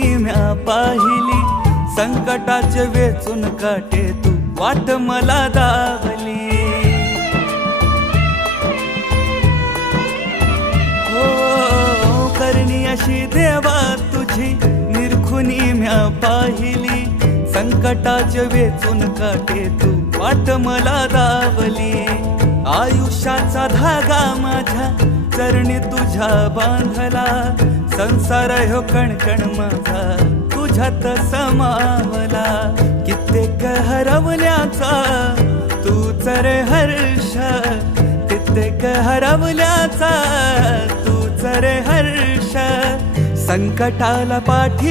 निरखुनी म्या पाहिली, संकटाचे वेचून काटे तू वाट मला दावली। हो करणी अशी देवा तुझी निरखुनी म्या पाहिली, संकटाचे वेचून काटे तू वाट मला दावली। आयुष्याचा धागा माझ्या चरणी तुझ्या बांधला, संसार ह्यो कणकण माझा तुझ्यात समावला। कित्येक हरवल्याचा तूच रे हर्ष, कित्येक हरवल्याचा तूच रे हर्ष। संकटाला पाठी